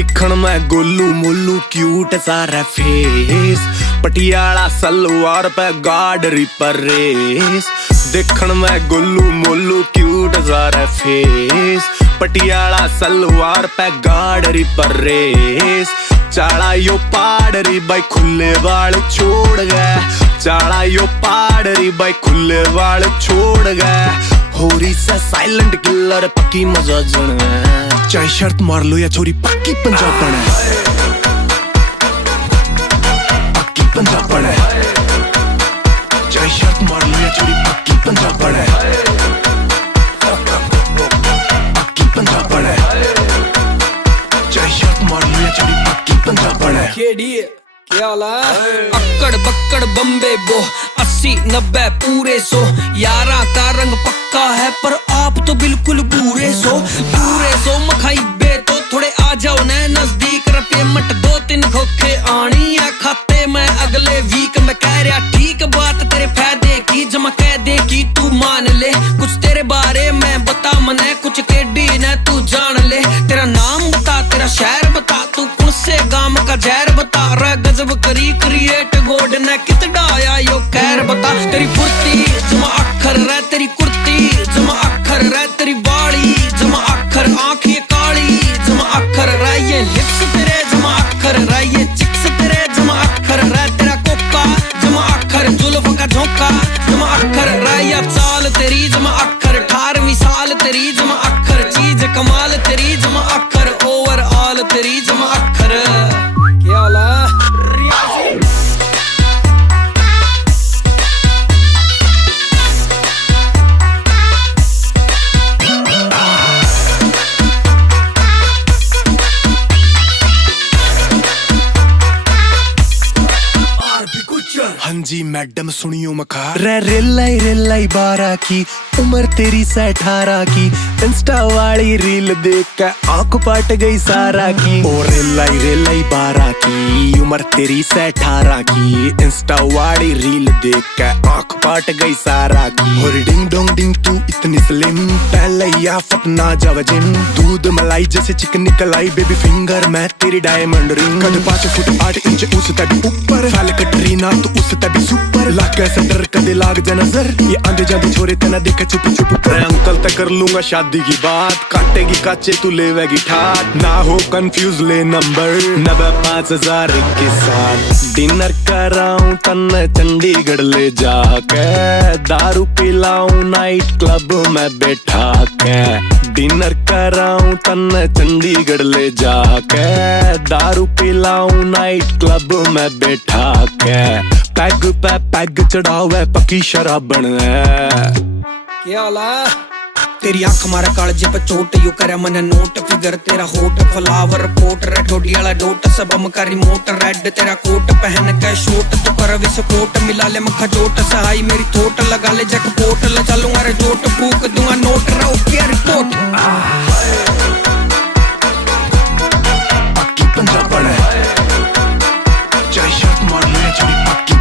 दिखण में गोलू मोलू क्यूट सारा फेस, पटियाला सलवार पे गाडरी पर रेस। दिखण में गोलू मोलू क्यूट सारा फेस, पटियाला सलवार पे गाडरी पर रेस। चाड़ा यो पाडरी बाई खुले वाल छोड़ गए, चाड़ा यो पाडरी बाई खुले वाल छोड़ गए। होरी से साइलेंट किलर पक्की मजा जन, चाहे शर्त मार लो या छोरी पक्की पंजाबन है, पक्की पंजाबन है। चाहे शर्त मार लो या छोरी पक्की पंजाबन है, पक्की पंजाबन है। चाहे शर्त मार लो या छोरी पक्की पंजाबन है। क्या अक्कड़ बक्कड़ बम्बे बो 80-90 पूरे 100, 11 का रंग पक्का है पर आप तो बिल्कुल पूरे 100 मखाई बे तो थोड़े आ जाओ न नजदीक। पेमेंट 2-3 खोखे आनी है खाते में अगले वीक में। कह रहा ठीक बात तेरे फायदे की, जमा कह दे की तू मान ले। कुछ तेरे बारे में बता मने, कुछ केडी न तू जान ले। तेरा नाम बता, तेरा शहर बता, तू कौन से गांव का जहर बता। रहा गजब करी क्रिएट गोड ने कित डाया यो कैर बता। तेरी फुर्ती जमा अखर रह, तेरी कुर्ती जमा अखर रह, तेरी बाड़ी जमा अखर, आँख ये काली जमा अखर रह, ये लिप्स तेरे जमा अखर रह, ये चिक्स तेरे जमा अखर रह। तेरा कोका जमा अखर, जुल्फ का झोंका जमा अखर रह, या चाल तेरी जमा अखर, 18वीं साल तेरी जमा अखर, चीज कमाल तेरी जमा अखर, ओवरऑल तेरी जमा अखर। क्या वाला हाँ जी मैडम सुनियो मखा रे, रेलाई 12 की उम्र तेरी से 18 की। इंस्टा वाली रील देख के आंख पाट गई सारा की। ओ रेलाई 12 की उम्र तेरी से 18 की। इंस्टा वाली रील देख के आंख पाट गई सारा की। और डिंग डोंग डिंग तू इतनी स्लिम, पहले या फटना जाव जिम। दूध मलाई जैसे चिकन निकल आई बेबी फिंगर में तेरी डायमंड रिंग। कद 5 फुट 8 इंच उस तभी ऊपर, फाल कटरीना तो उस तभी सुपर। लाग कैसे डर कदे लाग जा नजर, ये आंधे जांधे छोरे तना देखे चुप चुप कर। अंकल तक कर लूंगा शादी की बात, काटेगी काचे तू लेवेगी ठाट। ना हो कंफ्यूज ले नंबर 95,000 के साथ। डिनर कराऊं तन चंडीगढ़ ले जाके, दारू पिलाऊं नाइट क्लब में बैठा के। डिनर कराऊं तन चंडीगढ़ ले जाके, दारू पिलाऊं नाइट क्लब में बैठा के। पैग पे पैग चढ़ावे पक्की शराबन है। क्या वाला तेरी आंख मारा कालजे पे चोट, यू करे मने नोट। फिगर तेरा होट फ्लावर पोट, रे ठोडी वाला डोट सब हम का रिमोट। रेड तेरा कोट पहन के शोट, तो कर विस्फोट मिला ले मक्खा जोट। सहाई मेरी थोट लगा ले जैकपोट, ले चलूंगा रे जोट फूक दूंगा नोट। रहो क्या रिपोर्ट पक्की पंजाबन है। चाहे शर्त मार ले छोड़ी पक्की